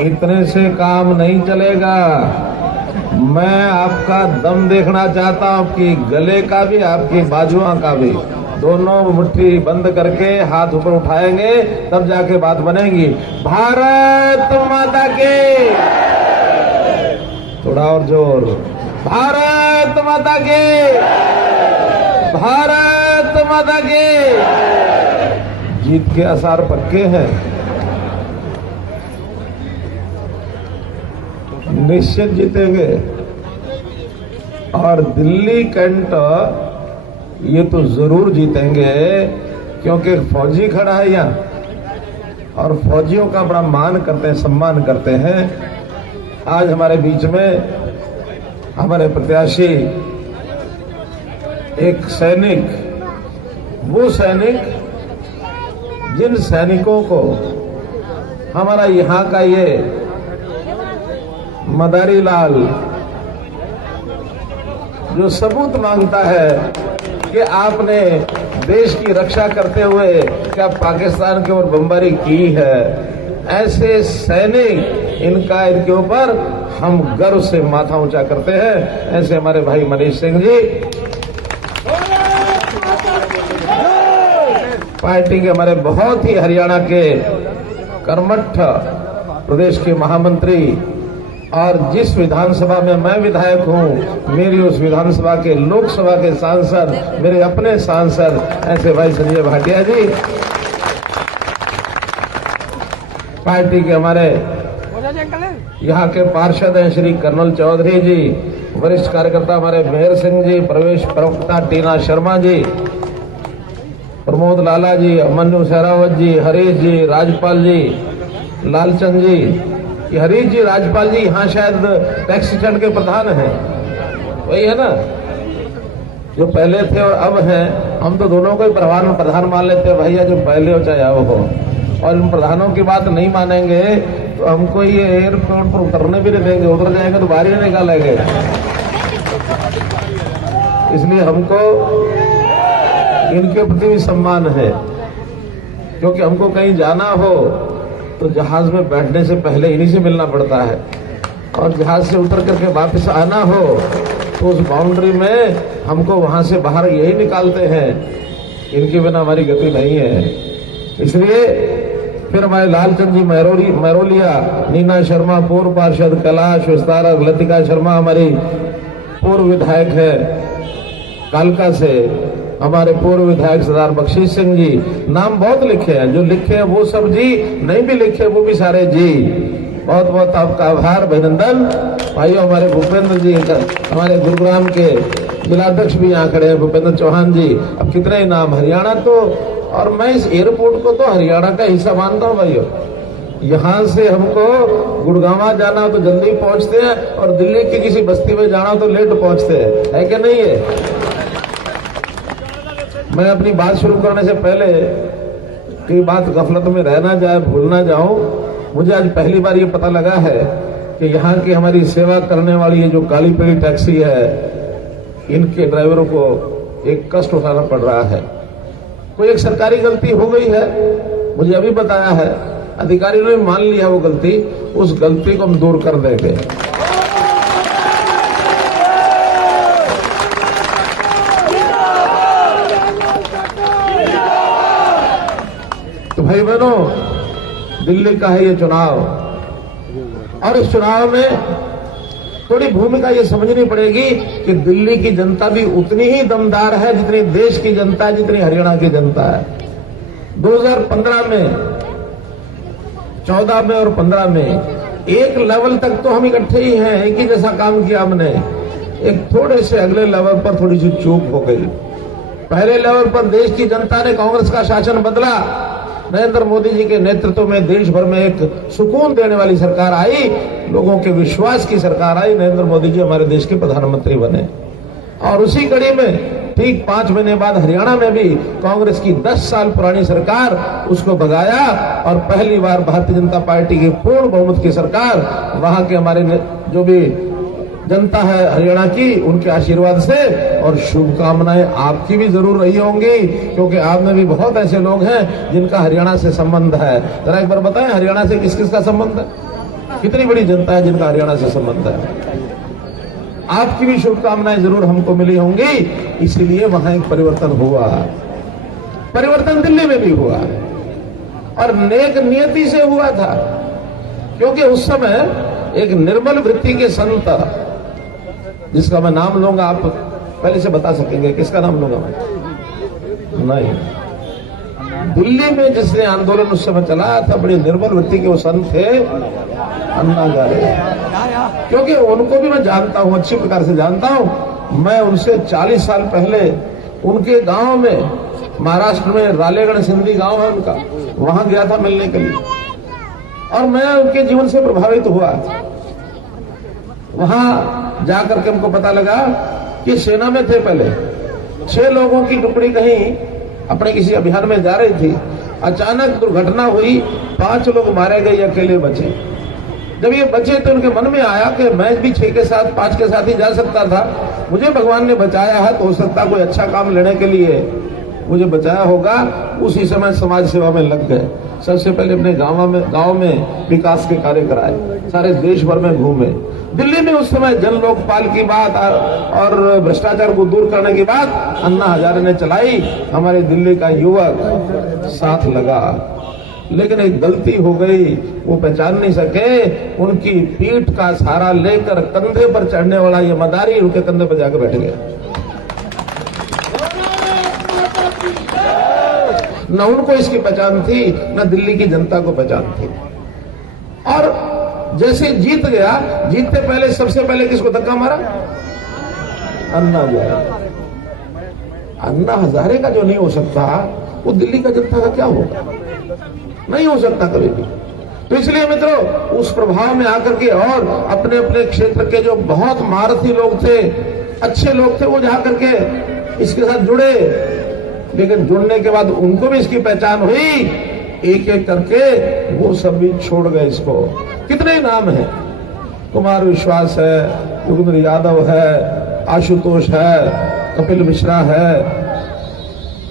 इतने से काम नहीं चलेगा। मैं आपका दम देखना चाहता हूँ, आपकी गले का भी, आपकी बाजुओं का भी। दोनों मुट्ठी बंद करके हाथ ऊपर उठाएंगे तब जाके बात बनेगी। भारत माता की, थोड़ा और जोर। भारत माता की, भारत माता की। जीत के आसार पक्के हैं, निश्चित जीतेंगे। और दिल्ली कैंट ये तो जरूर जीतेंगे, क्योंकि फौजी खड़ा है यहाँ और फौजियों का बड़ा मान करते हैं, सम्मान करते हैं। आज हमारे बीच में हमारे प्रत्याशी एक सैनिक, वो सैनिक जिन सैनिकों को हमारा यहाँ का ये मदारी लाल जो सबूत मांगता है कि आपने देश की रक्षा करते हुए क्या पाकिस्तान के ऊपर बमबारी की है, ऐसे सैनिक, इनके ऊपर हम गर्व से माथा ऊंचा करते हैं। ऐसे हमारे भाई मनीष सिंह जी, पार्टी के हमारे बहुत ही हरियाणा के कर्मठ प्रदेश के महामंत्री, और जिस विधानसभा में मैं विधायक हूं, मेरी उस विधानसभा के लोकसभा के सांसद, मेरे अपने सांसद, ऐसे भाई संजय भाटिया जी, पार्टी के हमारे यहाँ के पार्षद हैं श्री कर्नल चौधरी जी, वरिष्ठ कार्यकर्ता हमारे मेहर सिंह जी, प्रवेश प्रवक्ता टीना शर्मा जी, प्रमोद लाला जी, मनु सहरावत जी, हरीश जी, राजपाल जी, लालचंद जी। हरीश जी, राजपाल जी यहाँ शायद टैक्स स्टैंड के प्रधान हैं, वही है ना, जो पहले थे और अब हैं। हम तो दोनों को ही प्रधान मान लेते हैं भैया, जो पहले हो चाहे अब हो। और इन प्रधानों की बात नहीं मानेंगे तो हमको ये एयरपोर्ट पर उतरने भी नहीं देंगे, उतर जाएंगे तो बाहर ही निकालेंगे। इसलिए हमको इनके प्रति भी सम्मान है, क्योंकि हमको कहीं जाना हो तो जहाज में बैठने से पहले इन्हीं से मिलना पड़ता है, और जहाज से उतर करके वापस आना हो तो उस बाउंड्री में हमको वहां से बाहर यही निकालते हैं। इनके बिना हमारी गति नहीं है। इसलिए फिर हमारे लालचंद जी मैरोलिया, नीना शर्मा पूर्व पार्षद, कैलाश विस्तारक, लतिका शर्मा हमारी पूर्व विधायक है कालका से, हमारे पूर्व विधायक सरदार बख्शीश सिंह जी, नाम बहुत लिखे हैं, जो लिखे हैं वो सब जी, नहीं भी लिखे वो भी सारे जी। बहुत बहुत आपका आभार, अभिनंदन। भाइयों हमारे भूपेंद्र जी, हमारे गुरुग्राम के जिलाध्यक्ष भी यहाँ खड़े हैं, भूपेंद्र चौहान जी। अब कितने ही नाम, हरियाणा तो, और मैं इस एयरपोर्ट को तो हरियाणा का हिस्सा मानता हूँ भाइयों। यहाँ से हमको गुड़गांव जाना हो तो जल्दी पहुंचते हैं, और दिल्ली की किसी बस्ती में जाना हो तो लेट पहुंचते हैं, है कि नहीं है? मैं अपनी बात शुरू करने से पहले कई बात गफलत में रहना जाए, भूल ना जाऊं, मुझे आज पहली बार ये पता लगा है कि यहाँ की हमारी सेवा करने वाली ये जो काली पीली टैक्सी है, इनके ड्राइवरों को एक कष्ट उठाना पड़ रहा है। कोई एक सरकारी गलती हो गई है, मुझे अभी बताया है, अधिकारियों ने मान लिया वो गलती, उस गलती को हम दूर कर देंगे। तो भाई बहनों, दिल्ली का है ये चुनाव, और इस चुनाव में थोड़ी भूमिका ये समझनी पड़ेगी कि दिल्ली की जनता भी उतनी ही दमदार है जितनी देश की जनता है, जितनी हरियाणा की जनता है। 2015 में, 14 में और 15 में एक लेवल तक तो हम इकट्ठे ही हैं, एक ही जैसा काम किया हमने। एक थोड़े से अगले लेवल पर थोड़ी सी चूक हो गई। पहले लेवल पर देश की जनता ने कांग्रेस का शासन बदला, नरेंद्र मोदी जी के नेतृत्व में देश भर में एक सुकून देने वाली सरकार आई, लोगों के विश्वास की सरकार आई, नरेंद्र मोदी जी हमारे देश के प्रधानमंत्री बने। और उसी कड़ी में ठीक 5 महीने बाद हरियाणा में भी कांग्रेस की 10 साल पुरानी सरकार, उसको भगाया, और पहली बार भारतीय जनता पार्टी की पूर्ण बहुमत की सरकार, वहां के हमारे जो भी जनता है हरियाणा की, उनके आशीर्वाद से, और शुभकामनाएं आपकी भी जरूर रही होंगी, क्योंकि आप में भी बहुत ऐसे लोग हैं जिनका हरियाणा से संबंध है। जरा एक बार बताएं, हरियाणा से किस किस का संबंध है? कितनी बड़ी जनता है जिनका हरियाणा से संबंध है। आपकी भी शुभकामनाएं जरूर हमको मिली होंगी, इसीलिए वहां एक परिवर्तन हुआ। परिवर्तन दिल्ली में भी हुआ और नेक नियति से हुआ था, क्योंकि उस समय एक निर्मल वृत्ति के संत, जिसका मैं नाम लूंगा, आप पहले से बता सकेंगे किसका नाम लूंगा मैं? नहीं, दिल्ली में जिसने आंदोलन उस समय चलाया था, बड़ी निर्मल वृत्ति के वो संत थे अन्ना हजारे। क्योंकि उनको भी मैं जानता हूं, अच्छी प्रकार से जानता हूं। मैं उनसे 40 साल पहले उनके गांव में, महाराष्ट्र में रालेगढ़ सिंधी गांव है उनका, वहां गया था मिलने के लिए और मैं उनके जीवन से प्रभावित हुआ। वहां जाकर के हमको पता लगा कि सेना में थे पहले, 6 लोगों की टुकड़ी कहीं अपने किसी अभियान में जा रही थी। अचानक दुर्घटना हुई, 5 लोग मारे गए, अकेले बचे। जब ये बचे तो उनके मन में आया कि मैं भी 6 के साथ 5 के साथ ही जा सकता था, मुझे भगवान ने बचाया है तो हो सकता कोई अच्छा काम लेने के लिए मुझे बचाया होगा। उसी समय समाज सेवा में लग गए। सबसे पहले अपने गांव में विकास के कार्य कराए, सारे देश भर में घूमे। दिल्ली में उस समय जन लोकपाल की बात और भ्रष्टाचार को दूर करने की बात अन्ना हजारे ने चलाई। हमारे दिल्ली का युवक साथ लगा, लेकिन एक गलती हो गई, वो पहचान नहीं सके। उनकी पीठ का सहारा लेकर कंधे पर चढ़ने वाला ये मदारी उनके कंधे पर जाकर बैठ गया। न उनको इसकी पहचान थी, न दिल्ली की जनता को पहचान थी। और जैसे जीत गया, जीतते पहले सबसे पहले किसको धक्का मारा? अन्ना हजारे। अन्ना हजारे का जो नहीं हो सकता, वो दिल्ली का जनता का क्या होगा? नहीं हो सकता कभी भी। तो इसलिए मित्रों, उस प्रभाव में आकर के और अपने अपने क्षेत्र के जो बहुत महारथी लोग थे, अच्छे लोग थे, वो जाकर के इसके साथ जुड़े। लेकिन जुड़ने के बाद उनको भी इसकी पहचान हुई, एक एक करके वो सब भी छोड़ गए इसको। कितने नाम हैं? कुमार विश्वास है, योगेंद्र यादव है, आशुतोष है, कपिल मिश्रा है,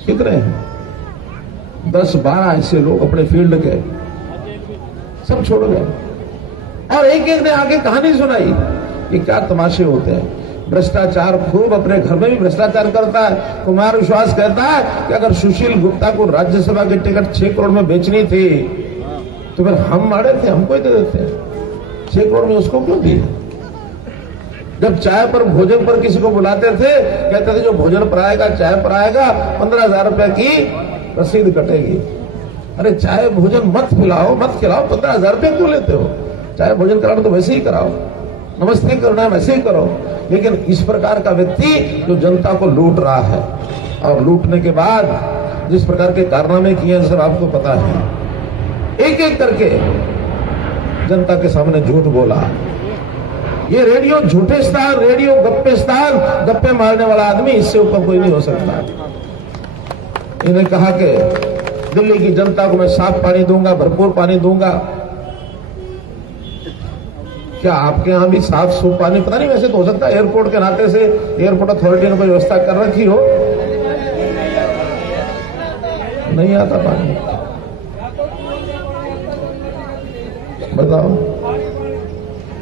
कितने हैं? 10-12 ऐसे लोग अपने फील्ड के सब छोड़ गए। और एक एक ने आगे कहानी सुनाई कि क्या तमाशे होते हैं। भ्रष्टाचार खूब, अपने घर में भी भ्रष्टाचार करता है। कुमार विश्वास कहता है कि अगर सुशील गुप्ता को राज्यसभा की टिकट 6 करोड़ में बेचनी थी तो फिर हम मारे थे, हमको ही दे देते। 6 करोड़ में उसको क्यों दिए? जब चाय पर, भोजन पर किसी को बुलाते थे, कहते थे जो भोजन पर आएगा, चाय पर आएगा, 15,000 रुपए की रसीद कटेगी। अरे चाय भोजन मत खिलाओ, 15,000 रुपए क्यों लेते हो? चाय भोजन कराना तो वैसे ही कराओ, नमस्ते करना है वैसे ही करो। लेकिन इस प्रकार का व्यक्ति जो जनता को लूट रहा है, और लूटने के बाद जिस प्रकार के कारनामे किए हैं, सर आपको पता है, एक एक करके जनता के सामने झूठ बोला। ये रेडियो झूठेस्तान, रेडियो गप्पेस्तान, गप्पे मारने वाला आदमी, इससे ऊपर कोई नहीं हो सकता। इन्हें कहा कि दिल्ली की जनता को मैं साफ पानी दूंगा, भरपूर पानी दूंगा। क्या आपके यहां भी साफ सूफ पानी? पता नहीं, वैसे तो हो सकता है एयरपोर्ट के नाते से एयरपोर्ट अथॉरिटी ने कोई व्यवस्था कर रखी हो, नहीं आता पानी। बताओ।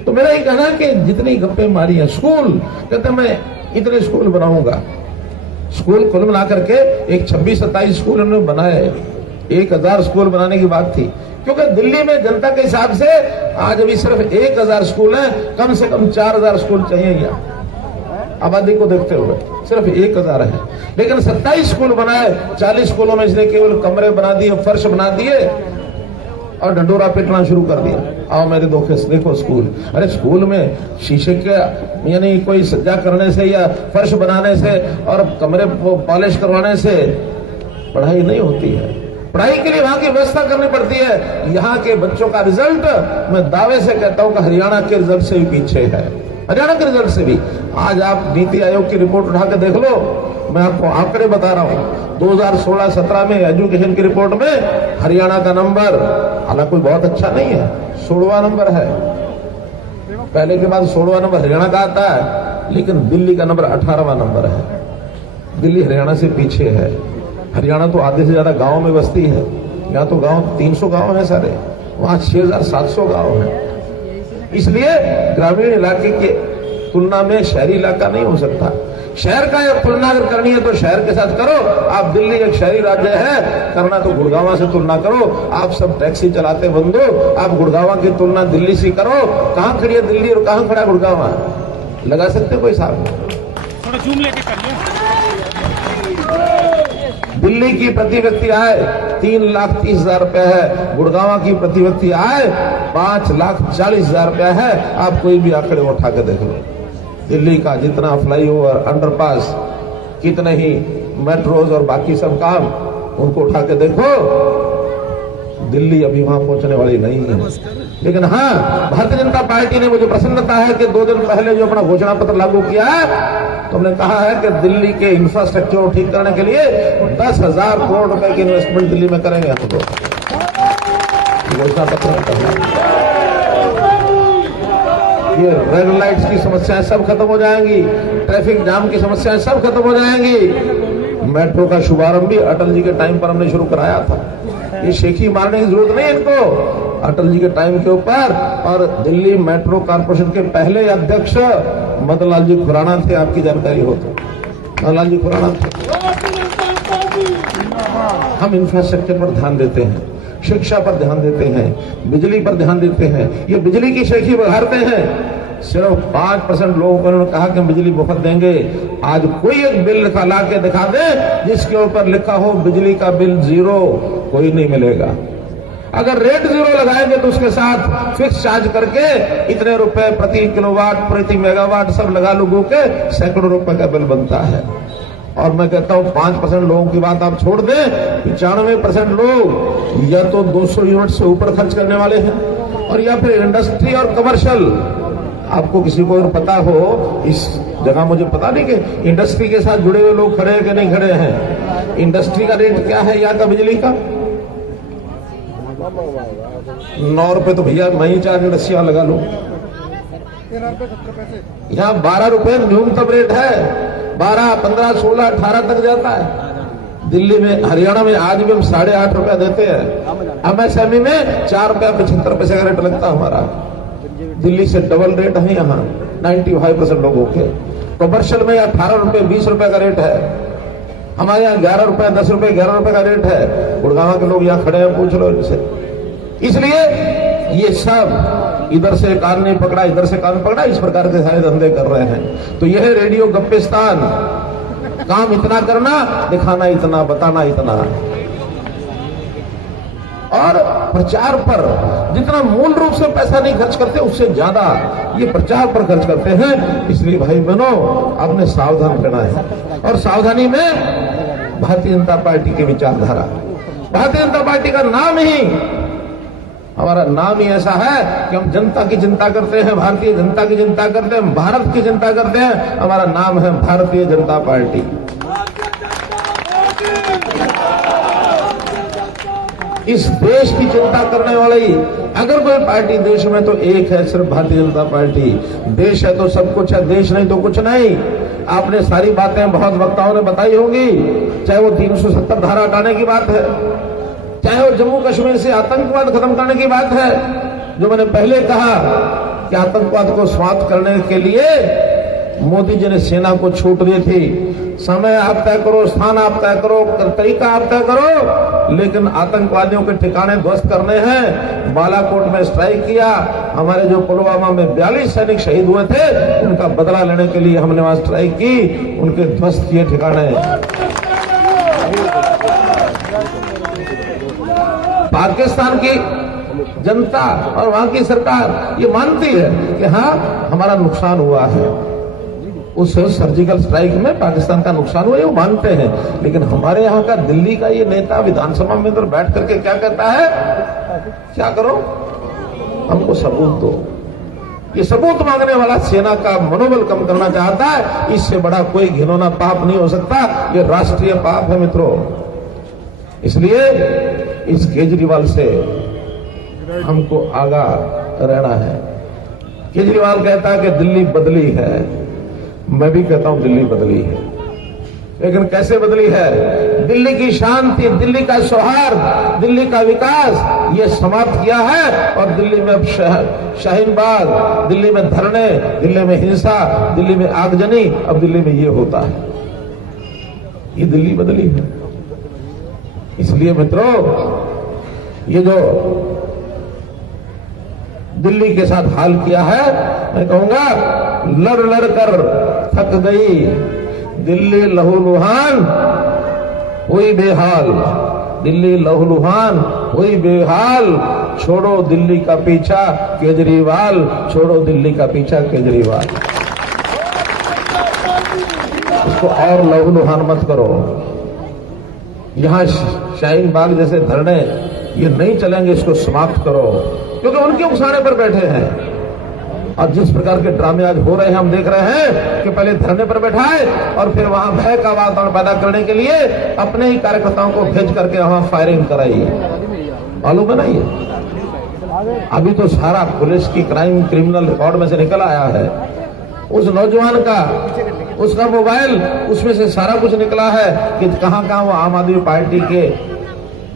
तो मेरा ये कहना है कि जितनी गप्पे मारी है, स्कूल कहते मैं इतने स्कूल बनाऊंगा। स्कूल कुल मिला करके एक 26-27 स्कूल उन्होंने बनाए। 1000 स्कूल बनाने की बात थी, क्योंकि दिल्ली में जनता के हिसाब से आज अभी सिर्फ 1000 स्कूल हैं, कम से कम 4000 स्कूल चाहिए यहाँ आबादी को देखते हुए, सिर्फ 1000 है। लेकिन 27 स्कूल बनाए, 40 स्कूलों में इसने केवल कमरे बना दिए, फर्श बना दिए और ढंडोरा पीटना शुरू कर दिया। आओ मेरे देखो स्कूल। अरे स्कूल में शीशे के यानी कोई सज्जा करने से या फर्श बनाने से और कमरे पॉलिश करवाने से पढ़ाई नहीं होती है। पढ़ाई के लिए वहां की व्यवस्था करनी पड़ती है। यहाँ के बच्चों का रिजल्ट मैं दावे से कहता हूं कि हरियाणा के रिजल्ट से भी पीछे है, हरियाणा के रिजल्ट से भी। आज आप नीति आयोग की रिपोर्ट उठा के देख लो, मैं आपको आंकड़े बता रहा हूं। 2016-17 में एजुकेशन की रिपोर्ट में हरियाणा का नंबर, हालांकि कोई बहुत अच्छा नहीं है, 16वां नंबर है। पहले के बाद 16वां नंबर हरियाणा का आता है, लेकिन दिल्ली का नंबर 18वां नंबर है। दिल्ली हरियाणा से पीछे है। हरियाणा तो आधे से ज्यादा गांव में बसती है, यहाँ तो गांव 300 गांव है सारे, वहां 6700 गांव है। इसलिए ग्रामीण इलाके की तुलना में शहरी इलाका नहीं हो सकता। शहर का एक तुलना अगर करनी है तो शहर के साथ करो। आप दिल्ली एक शहरी राज्य है, करना तो गुड़गांव से तुलना करो। आप सब टैक्सी चलाते बंदो, आप गुड़गांव की तुलना दिल्ली से करो। कहां खड़ी है दिल्ली और कहां खड़ा गुड़गांव? लगा सकते कोई साहब? थोड़ा जूम लेके करिए। दिल्ली की प्रति व्यक्ति आय 3,30,000 रुपया है, गुड़गांव की प्रति व्यक्ति आय 5,40,000 रुपया है। आप कोई भी आंकड़े उठा के देख लो। दिल्ली का जितना फ्लाईओवर, अंडरपास, कितने ही मेट्रोज और बाकी सब काम, उनको उठा के देखो, दिल्ली अभी वहां पहुंचने वाली नहीं है। लेकिन हाँ, भारतीय जनता पार्टी ने, मुझे प्रसन्नता है कि 2 दिन पहले जो अपना घोषणा पत्र लागू किया है, तो हमने कहा है कि दिल्ली के इंफ्रास्ट्रक्चर को ठीक करने के लिए 10,000 करोड़ रुपए की इन्वेस्टमेंट दिल्ली में करेंगे हम लोग। घोषणा पत्र ये रेड लाइट्स की समस्याएं सब खत्म हो जाएंगी, ट्रैफिक जाम की समस्याएं सब खत्म हो जाएंगी। मेट्रो का शुभारंभ भी अटल जी के टाइम पर हमने शुरू कराया था। ये शेखी मारने की जरूरत नहीं इनको, अटल जी के टाइम के ऊपर। और दिल्ली मेट्रो कॉर्पोरेशन के पहले अध्यक्ष मदनलाल जी खुराना थे, आपकी जानकारी हो तो। मदनलाल जी खुराना थे। हम इंफ्रास्ट्रक्चर पर ध्यान देते हैं, शिक्षा पर ध्यान देते हैं, बिजली पर ध्यान देते हैं। ये बिजली की शेखी बढ़ाते हैं। सिर्फ 5% लोगों को उन्होंने कहा कि बिजली मुफ्त देंगे। आज कोई एक बिल ला के दिखा दे जिसके ऊपर लिखा हो बिजली का बिल 0, कोई नहीं मिलेगा। अगर रेट 0 लगाएंगे तो उसके साथ फिक्स चार्ज करके इतने रुपए प्रति किलोवाट, प्रति मेगावाट सब लगा लोगों के सैकड़ों रुपए का बिल बनता है। और मैं कहता हूं 5% लोगों की बात आप छोड़ दें, 95% लोग या तो 200 यूनिट से ऊपर खर्च करने वाले हैं, और या फिर इंडस्ट्री और कमर्शियल। आपको किसी को अगर पता हो, इस जगह मुझे पता नहीं कि इंडस्ट्री के साथ जुड़े हुए लोग खड़े हैं कि नहीं खड़े हैं। इंडस्ट्री का रेट क्या है यहाँ का बिजली का? 9 रुपए तो भैया मैं ही 4 इंडस्ट्रियां लगा लूं। यहाँ 12 रुपए न्यूनतम रेट है, 12, 15, 16, 18 तक जाता है। दिल्ली में, हरियाणा में आज भी हम 8.5 रुपया देते हैं। एमएसएमई में 4 रुपया 75 पैसे का रेट लगता है हमारा। दिल्ली से डबल रेट है यहाँ 95% लोगों के। कमर्शियल में 18 रुपए 20 रुपए का रेट है, हमारे यहाँ 11 रुपए 10 रुपए 11 रुपए का रेट है। गुड़गांव के लोग यहाँ खड़े हैं, पूछ लो इनसे। इसलिए ये सब इधर से कान नहीं पकड़ा, इधर से कान पकड़ा, इस प्रकार के सारे धंधे कर रहे हैं। तो यह रेडियो गप्पिस्तान, काम इतना करना, दिखाना इतना, बताना इतना। और प्रचार पर जितना मूल रूप से पैसा नहीं खर्च करते, उससे ज्यादा ये प्रचार पर खर्च करते हैं। इसलिए भाई बहनों, आपने सावधान रहना है। और सावधानी में भारतीय जनता पार्टी की विचारधारा, भारतीय जनता पार्टी का नाम ही, हमारा नाम ही ऐसा है कि हम जनता की चिंता करते हैं, भारतीय जनता की चिंता करते हैं, भारत की चिंता करते हैं। हमारा नाम है भारतीय जनता पार्टी। इस देश की चिंता करने वाली अगर कोई पार्टी देश में तो एक है, सिर्फ भारतीय जनता पार्टी। देश है तो सब कुछ है, देश नहीं तो कुछ नहीं। आपने सारी बातें बहुत वक्ताओं ने बताई होंगी, चाहे वो 370 धारा हटाने की बात है, चाहे वो जम्मू कश्मीर से आतंकवाद खत्म करने की बात है। जो मैंने पहले कहा कि आतंकवाद को समाप्त करने के लिए मोदी जी ने सेना को छूट दी थी। समय आप तय करो, स्थान आप तय करो, तरीका आप तय करो, लेकिन आतंकवादियों के ठिकाने ध्वस्त करने हैं। बालाकोट में स्ट्राइक किया, हमारे जो पुलवामा में 42 सैनिक शहीद हुए थे, उनका बदला लेने के लिए हमने वहां स्ट्राइक की, उनके ध्वस्त किए ठिकाने। पाकिस्तान की जनता और वहां की सरकार ये मानती है कि हाँ, हमारा नुकसान हुआ है, उस सर्जिकल स्ट्राइक में पाकिस्तान का नुकसान हुआ, ये वो मानते हैं। लेकिन हमारे यहाँ का दिल्ली का ये नेता विधानसभा में अंदर बैठ करके क्या कहता है? क्या करो, हमको सबूत दो। ये सबूत मांगने वाला सेना का मनोबल कम करना चाहता है। इससे बड़ा कोई घिनौना पाप नहीं हो सकता, ये राष्ट्रीय पाप है मित्रों। इसलिए इस केजरीवाल से हमको आगा रहना है। केजरीवाल कहता है कि दिल्ली बदली है, मैं भी कहता हूं दिल्ली बदली है। लेकिन कैसे बदली है? दिल्ली की शांति, दिल्ली का सौहार्द, दिल्ली का विकास ये समाप्त किया है। और दिल्ली में अब शाहीन बाग, दिल्ली में धरने, दिल्ली में हिंसा, दिल्ली में आगजनी, अब दिल्ली में ये होता है। ये दिल्ली बदली है। इसलिए मित्रों, ये जो दिल्ली के साथ हाल किया है, मैं कहूंगा लड़ लड़ कर थक गई दिल्ली, लहूलुहान हुई बेहाल। दिल्ली लहूलुहान हुई बेहाल। छोड़ो दिल्ली का पीछा केजरीवाल, छोड़ो दिल्ली का पीछा केजरीवाल। इसको और लहूलुहान मत करो। यहां शाहीन बाग जैसे धरने ये नहीं चलेंगे, इसको समाप्त करो, क्योंकि उनके उकसाने पर बैठे हैं। और जिस प्रकार के ड्रामे आज हो रहे हैं, हम देख रहे हैं कि पहले धरने पर बैठाए और फिर वहां भय का वातावरण पैदा करने के लिए अपने ही कार्यकर्ताओं को भेज करके वहां फायरिंग कराई। मालूम बनाइए, अभी तो सारा पुलिस की क्रिमिनल रिकॉर्ड में से निकल आया है। उस नौजवान का, उसका मोबाइल, उसमें से सारा कुछ निकला है कि कहां कहां वो आम आदमी पार्टी के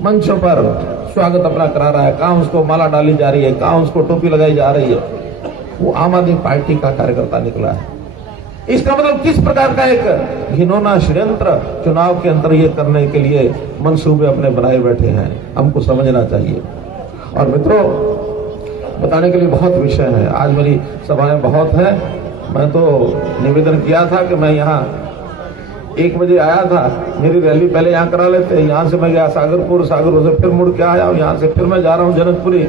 मंचों पर स्वागत अपना करा रहा है, कहां उसको माला डाली जा रही है, कहां उसको टोपी लगाई जा रही है। वो आम आदमी पार्टी का कार्यकर्ता निकला है। इसका मतलब किस प्रकार का एक घिनौना षड्यंत्र चुनाव के अंदर ये करने के लिए मंसूबे अपने बनाए बैठे हैं, हमको समझना चाहिए। और मित्रों, बताने के लिए बहुत विषय है, आज मेरी सभाएं बहुत है। मैं तो निवेदन किया था कि मैं यहाँ 1 बजे आया था, मेरी रैली पहले यहाँ करा लेते। यहाँ से मैं गया सागरपुर, सागरपुर से फिर मुड़ के आया, यहाँ से फिर मैं जा रहा हूँ जनकपुरी।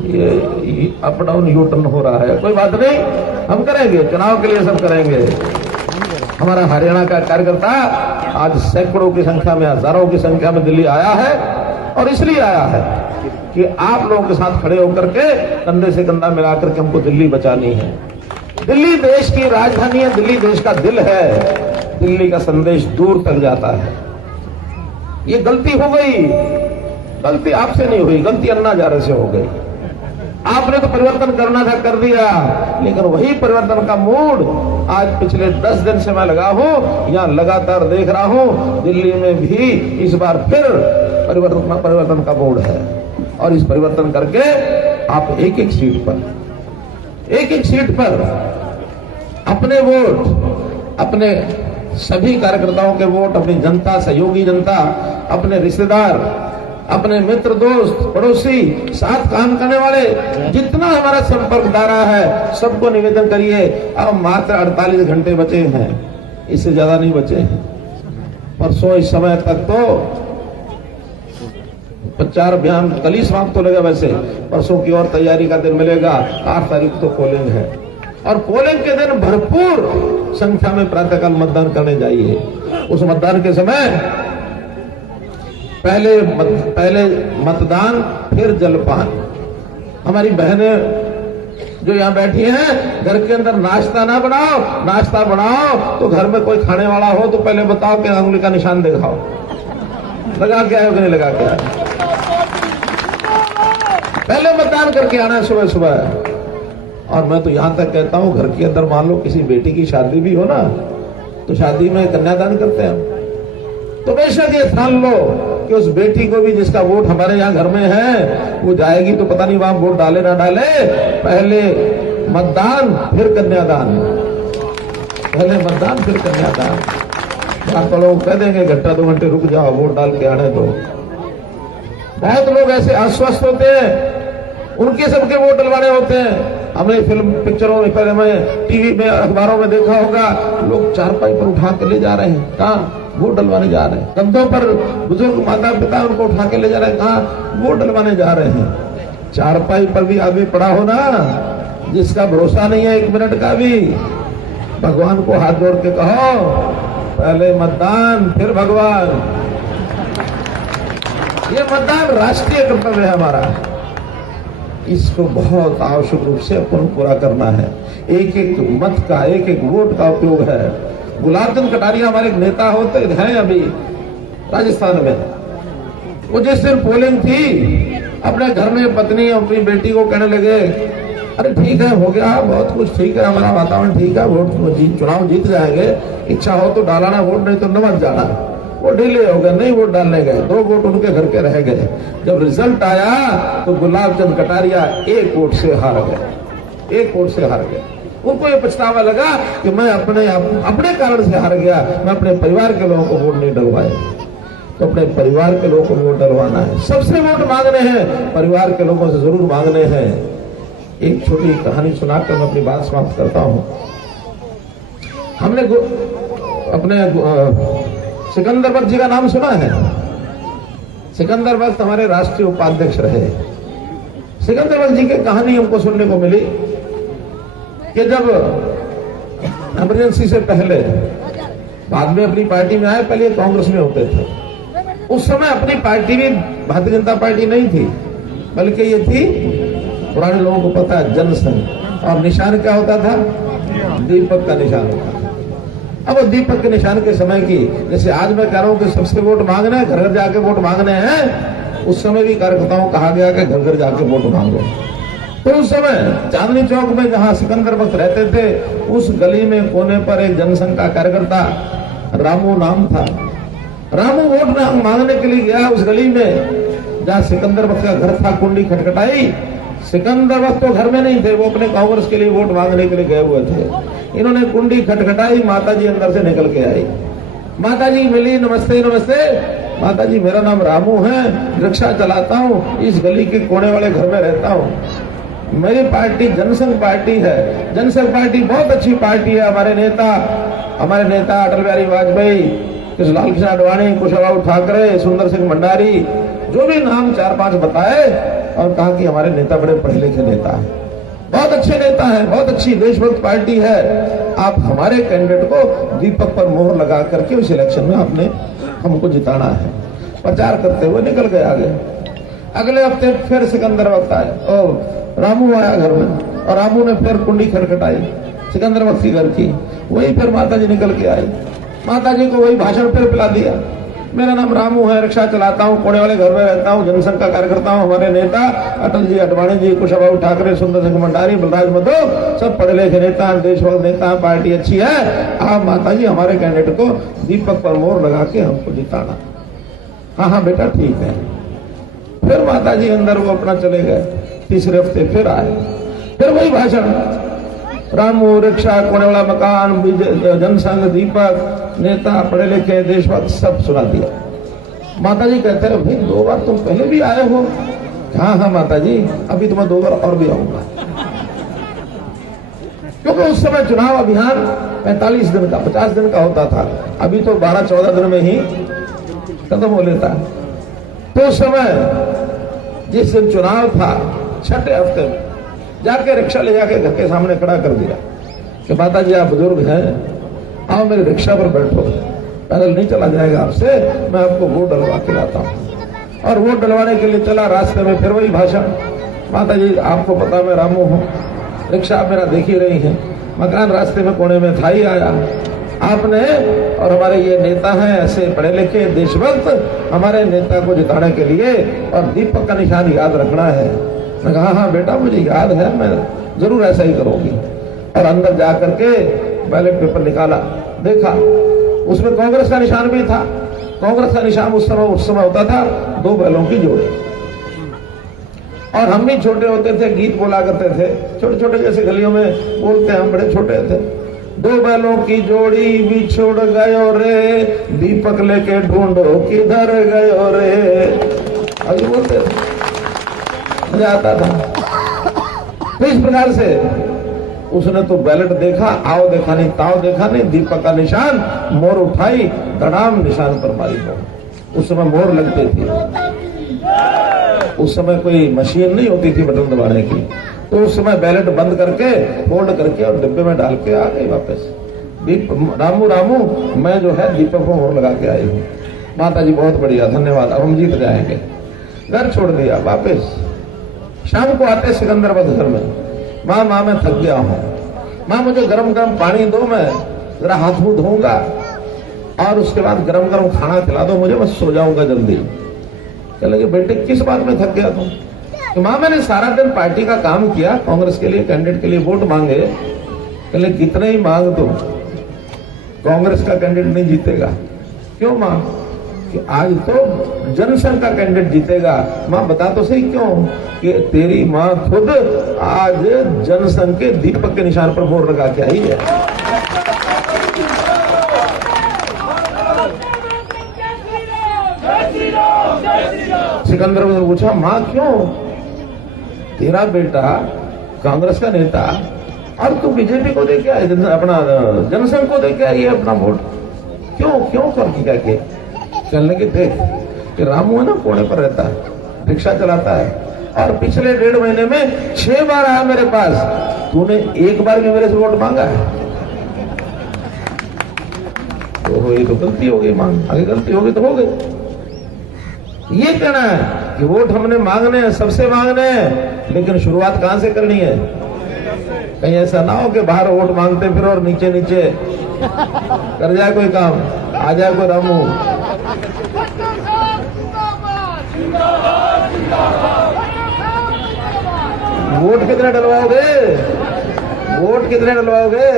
ये अप डाउन यू टर्न हो रहा है। कोई बात नहीं, हम करेंगे, चुनाव के लिए सब करेंगे। हमारा हरियाणा का कार्यकर्ता आज सैकड़ों की संख्या में, हजारों की संख्या में दिल्ली आया है, और इसलिए आया है कि आप लोगों के साथ खड़े होकर के कंधे से कंधा मिलाकर के हमको दिल्ली बचानी है। दिल्ली देश की राजधानी है, दिल्ली देश का दिल है। दिल्ली का संदेश दूर तक जाता है। ये गलती हो गई, गलती आपसे नहीं हुई, गलती अन्ना हजारे से हो गई। आपने तो परिवर्तन करना था, कर दिया, लेकिन वही परिवर्तन का मूड आज पिछले 10 दिन से मैं लगा हूं, यहां लगातार देख रहा हूं, दिल्ली में भी इस बार फिर परिवर्तन का मूड है। और इस परिवर्तन करके आप एक एक सीट पर अपने वोट, अपने सभी कार्यकर्ताओं के वोट, अपनी जनता, सहयोगी जनता, अपने रिश्तेदार, अपने मित्र, दोस्त, पड़ोसी, साथ काम करने वाले, जितना हमारा संपर्क दायरा है, सबको निवेदन करिए। अब मात्र 48 घंटे बचे हैं, इससे ज्यादा नहीं बचे हैं। परसों इस समय तक तो प्रचार अभियान, कल ही समाप्त तो लगा। वैसे परसों की और तैयारी का दिन मिलेगा। 8 तारीख तो पोलिंग है, और पोलिंग के दिन भरपूर संख्या में प्रातःकाल मतदान करने जाइए। उस मतदान के समय पहले मतदान, फिर जलपान। हमारी बहनें जो यहाँ बैठी हैं, घर के अंदर नाश्ता ना बनाओ, नाश्ता बनाओ तो घर में कोई खाने वाला हो तो पहले बताओ कि अंगुली का निशान दिखाओ, लगा के आए कि नहीं लगा के आए। पहले मतदान करके आना सुबह सुबह। और मैं तो यहां तक कहता हूं, घर के अंदर मान लो किसी बेटी की शादी भी हो ना, तो शादी में कन्यादान करते हैं, तो बेशक ये ठान लो कि उस बेटी को भी, जिसका वोट हमारे यहाँ घर में है, वो जाएगी तो पता नहीं वहां वोट डाले ना डाले, पहले मतदान फिर कन्यादान, पहले मतदान फिर कन्यादान। आप तो लोग कह देंगे घंटा 2 घंटे रुक जाओ, वोट डाल के आने दो। बहुत लोग ऐसे अस्वस्थ होते हैं, उनके सबके वोट डलवाने होते हैं। हमने फिल्म, पिक्चरों में, पहले में, टीवी में, अखबारों में देखा होगा, लोग चारपाई पर उठा के ले जा रहे हैं, कहाँ वोट डलवाने जा रहे हैं। कंधों पर बुजुर्ग माता पिता उनको उठा के ले जा रहे हैं, कहाँ वोट डलवाने जा रहे हैं। चारपाई पर भी आदमी पड़ा हो ना, जिसका भरोसा नहीं है 1 मिनट का भी, भगवान को हाथ जोड़ के कहो, पहले मतदान फिर भगवान। ये मतदान राष्ट्रीय कर्तव्य है हमारा, इसको बहुत आवश्यक रूप से अपन पूरा करना है। एक एक मत का, एक एक वोट का उपयोग है। गुलाब चंद कटारिया हमारे एक नेता होते हैं अभी राजस्थान में। वो जिस दिन पोलिंग थी, अपने घर में पत्नी अपनी बेटी को कहने लगे अरे ठीक है, हो गया, बहुत कुछ ठीक है, हमारा वातावरण ठीक है, चुनाव जीत जाएंगे, इच्छा हो तो डालाना वोट, नहीं तो न मत जाना। वो ढीले हो गए, नहीं वोट डालने गए, 2 वोट उनके घर के रह गए। जब रिजल्ट आया तो गुलाब चंद कटारिया 1 वोट से हार गए, 1 वोट से हार गए। उनको ये पछतावा लगा कि मैं अपने कारण से हार गया, मैं अपने परिवार के लोगों को वोट नहीं डलवाए। तो अपने परिवार के लोगों को वोट डलवाना है, सबसे वोट मांगने हैं, परिवार के लोगों से जरूर मांगने हैं। एक छोटी कहानी सुनाकर मैं अपनी बात समाप्त करता हूं। हमने अपने सिकंदर बख्श जी का नाम सुना है? सिकंदर बख्श हमारे राष्ट्रीय उपाध्यक्ष रहे। सिकंदर बख्श जी की कहानी हमको सुनने को मिली कि जब इमरजेंसी से पहले, बाद में अपनी पार्टी में आए, पहले कांग्रेस में होते थे, उस समय अपनी पार्टी भी भारतीय जनता पार्टी नहीं थी, बल्कि ये थी, पुराने लोगों को पता है, जनसंघ। और निशान क्या होता था? दीपक का निशान होता था। अब वो दीपक के निशान के समय की, जैसे आज मैं कह रहा हूं कि सबसे वोट मांगने, घर घर जाके वोट मांगने हैं, उस समय भी कार्यकर्ताओं को कहा गया कि घर घर जाके वोट मांगो। तो उस समय चांदनी चौक में जहां सिकंदर बख्श रहते थे, उस गली में कोने पर एक जनसंघ का कार्यकर्ता, रामू नाम था, रामू वोट मांगने के लिए गया उस गली में जहां सिकंदर बख्श का घर था। कुंडी खटखटाई, सिकंदर बख्श तो घर में नहीं थे, वो अपने कांग्रेस के लिए वोट मांगने के लिए गए हुए थे। इन्होंने कुंडी खटखटाई, माताजी अंदर से निकल के आई। माताजी मिली, नमस्ते नमस्ते, माताजी मेरा नाम रामू है, रिक्शा चलाता हूँ, इस गली के कोने वाले घर में रहता हूँ, मेरी पार्टी जनसंघ पार्टी है, जनसंघ पार्टी बहुत अच्छी पार्टी है, हमारे नेता अटल बिहारी वाजपेयी, लाल कृष्ण आडवाणी, कुशवाहा ठाकरे, सुंदर सिंह भंडारी, जो भी नाम 4-5 बताए, और कहा कि हमारे नेता बड़े पढ़े लिखे नेता है, बहुत अच्छे नेता है, बहुत अच्छी देशभक्त पार्टी है, आप हमारे कैंडिडेट को दीपक पर मोहर लगा करके उस इलेक्शन में आपने हमको जिताना है। प्रचार करते हुए निकल गए आगे। अगले हफ्ते फिर सिकंदर बख्श आए, और रामू आया घर में, और रामू ने फिर कुंडी खटखटाई सिकंदर बख्श की घर की, वही फिर माताजी निकल के आई। माताजी को वही भाषण फिर पिला दिया, मेरा नाम रामू है, रिक्शा चलाता हूँ, कोने वाले घर में रहता हूँ, जनसंघ का कार्यकर्ता हूँ, हमारे नेता अटल जी, आडवाणी जी, कुशवाहा ठाकरे, सुंदर सिंह भंडारी, बलराज मधो, सब पढ़े लिखे नेता, देशभक्त नेता, पार्टी अच्छी है, आप माताजी हमारे कैंडिडेट को दीपक पर मोहर लगा के हमको जिताना। हाँ हाँ बेटा ठीक है। फिर माताजी अंदर वो अपना चले गए। तीसरे हफ्ते फिर आए, फिर वही भाषण, रामू, रिक्शा, कोने वाला मकान, जनसंघ, दीपक, नेता, पढ़े लिखे, देशभक्त, सब सुना दिया। माताजी कहते हैं भाई 2 बार तुम पहले भी आए हो? हाँ हाँ माताजी, अभी तो मैं 2 बार और भी आऊंगा। क्योंकि उस समय चुनाव अभियान 45 दिन का, 50 दिन का होता था, अभी तो 12-14 दिन में ही खत्म हो लेता है। तो उस समय जिस दिन चुनाव था, 6ठे हफ्ते में जाके रिक्शा ले जाके घर के सामने खड़ा कर दिया कि माताजी आप बुजुर्ग हैं, आओ मेरे रिक्शा पर बैठो, पैदल नहीं चला जाएगा आपसे, मैं आपको वोट डलवा के लाता हूँ। और वोट डलवाने के लिए चला, रास्ते में फिर वही भाषण, माताजी आपको पता मैं रामू हूँ, रिक्शा मेरा देख ही रही है, मकान रास्ते में कोने में था ही आया, आपने और हमारे ये नेता हैं ऐसे पढ़े लिखे देशभक्त, हमारे नेता को जिताने के लिए और दीपक का निशान याद रखना है। मैं कहा हाँ बेटा मुझे याद है, मैं जरूर ऐसा ही करूंगी। और अंदर जाकर के बैलेट पेपर निकाला, देखा उसमें कांग्रेस का निशान भी था। कांग्रेस का निशान उस समय होता था 2 बैलों की जोड़ी, और हम भी छोटे होते थे, गीत बोला करते थे, छोटे छोटे जैसे गलियों में बोलते हैं, हम बड़े छोटे थे। 2 बैलों की जोड़ी बिछुड़ गयो रे, दीपक लेके ढूंढो किधर गयो रे, अभी बोलते थे, मजा आता था। तो इस प्रकार से उसने तो बैलेट देखा, आओ देखा नहीं, ताव देखा नहीं, दीपक का निशान, मोर उठाई, धड़ाम निशान पर मारी मोर। उस समय मोर लगते थे, उस समय कोई मशीन नहीं होती थी बटन दबाने की, तो उस समय बैलेट बंद करके, फोल्ड करके और डिब्बे में डाल के आ गई वापस। रामू मैं जो है दीपक को मोर लगा के आई हूँ। माता जी बहुत बढ़िया, धन्यवाद, अब हम जीत जाएंगे। घर छोड़ दिया वापस। शाम को आते सिकंदर बख्श घर में, माँ मैं थक गया हूँ, माँ मुझे गरम गरम पानी दो, मैं जरा हाथ मुंह धोऊंगा और उसके बाद गरम गरम खाना खिला दो मुझे, मैं सो जाऊंगा जल्दी। कह लगे बेटे किस बात में थक गया तुम? तो मां मैंने सारा दिन पार्टी का काम किया, कांग्रेस के लिए कैंडिडेट के लिए वोट मांगे। कहले कितने ही मांग दो, कांग्रेस का कैंडिडेट नहीं जीतेगा। क्यों मां? कि आज तो जनसंघ का कैंडिडेट जीतेगा। मां बता तो सही क्यों? कि तेरी मां खुद आज जनसंघ के दीपक के निशान पर मोहर लगा के आई है। सिकंदर ने पूछा, मां क्यों? तेरा बेटा कांग्रेस का नेता और तू बीजेपी को दे के आए, अपना जनसंघ को दे के आई है अपना वोट, क्यों क्यों कर क्या के? चलने के देख कि रामू है ना, कोने पर रहता है, रिक्शा चलाता है, और पिछले 1.5 महीने में 6 बार आया मेरे पास। तूने एक बार भी मेरे से वोट मांगा है? तो ये तो गलती हो गई, मांग आगे गलती होगी तो हो गई। ये कहना है कि वोट हमने मांगने हैं, सबसे मांगने हैं, लेकिन शुरुआत कहां से करनी है? कहीं ऐसा ना हो कि बाहर वोट मांगते फिर और नीचे नीचे कर जाए कोई काम, आ जाए कोई रामू। वोट कितने डलवाओगे? वोट कितने डलवाओगे?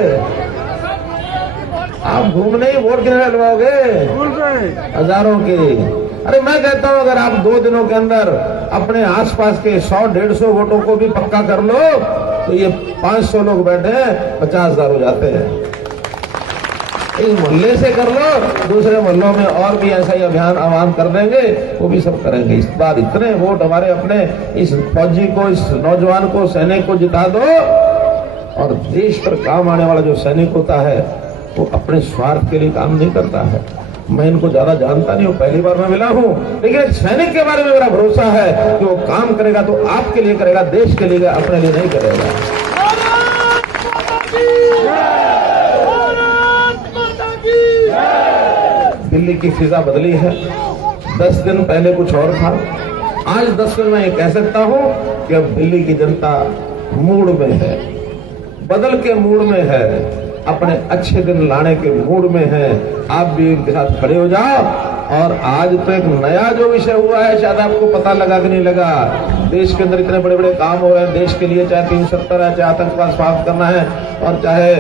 आप घूमने ही वोट कितने डलवाओगे? हजारों के। अरे मैं कहता हूं अगर आप 2 दिनों के अंदर अपने आसपास के 100-150 वोटों को भी पक्का कर लो तो ये 500 लोग बैठे हैं, 50,000 हो जाते हैं। इस मोहल्ले से कर लो, दूसरे मोहल्लों में और भी ऐसा ही अभियान आह्वान कर देंगे, वो भी सब करेंगे। इस बार इतने वोट हमारे अपने इस फौजी को, इस नौजवान को, सैनिक को जिता दो। और देश पर काम आने वाला जो सैनिक होता है वो अपने स्वार्थ के लिए काम नहीं करता है। मैं इनको ज्यादा जानता नहीं हूँ, पहली बार मैं मिला हूँ, लेकिन एक सैनिक के बारे में मेरा भरोसा है कि वो काम करेगा तो आपके लिए करेगा, देश के लिए, अपने लिए नहीं करेगा। दिल्ली की फिजा बदली है। 10 दिन पहले कुछ और था, आज 10 दिन में ये कह सकता हूँ कि अब दिल्ली की जनता मूड में है, बदल के मूड में है, अपने अच्छे दिन लाने के मूड में है। आप भी इनके साथ खड़े हो जाओ। और आज तो एक नया जो विषय हुआ है, शायद आपको पता लगा कि नहीं लगा, देश के अंदर इतने बड़े बड़े काम हो रहे हैं देश के लिए, चाहे 370 है, चाहे आतंकवाद समाप्त करना है, और चाहे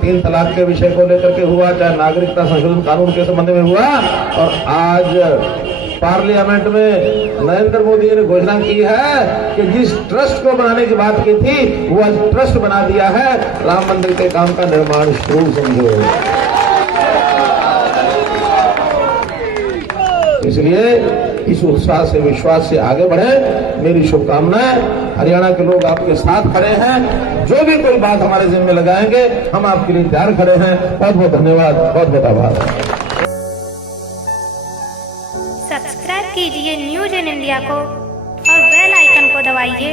3 तलाक के विषय को लेकर के हुआ, चाहे नागरिकता संशोधन कानून के संबंध में हुआ। और आज पार्लियामेंट में नरेंद्र मोदी जी ने घोषणा की है कि जिस ट्रस्ट को बनाने की बात की थी वो आज ट्रस्ट बना दिया है, राम मंदिर के काम का निर्माण शुरू समझो। इसलिए इस उत्साह से, विश्वास से आगे बढ़े, मेरी शुभकामनाएं। हरियाणा के लोग आपके साथ खड़े हैं, जो भी कोई बात हमारे जिम्मे लगाएंगे हम आपके लिए तैयार खड़े हैं। बहुत बहुत धन्यवाद, बहुत बहुत आभार। सब्सक्राइब कीजिए न्यूज इन इंडिया को और बेल आइकन को दबाइए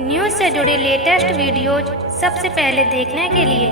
न्यूज से जुड़े लेटेस्ट वीडियोज सबसे पहले देखने के लिए।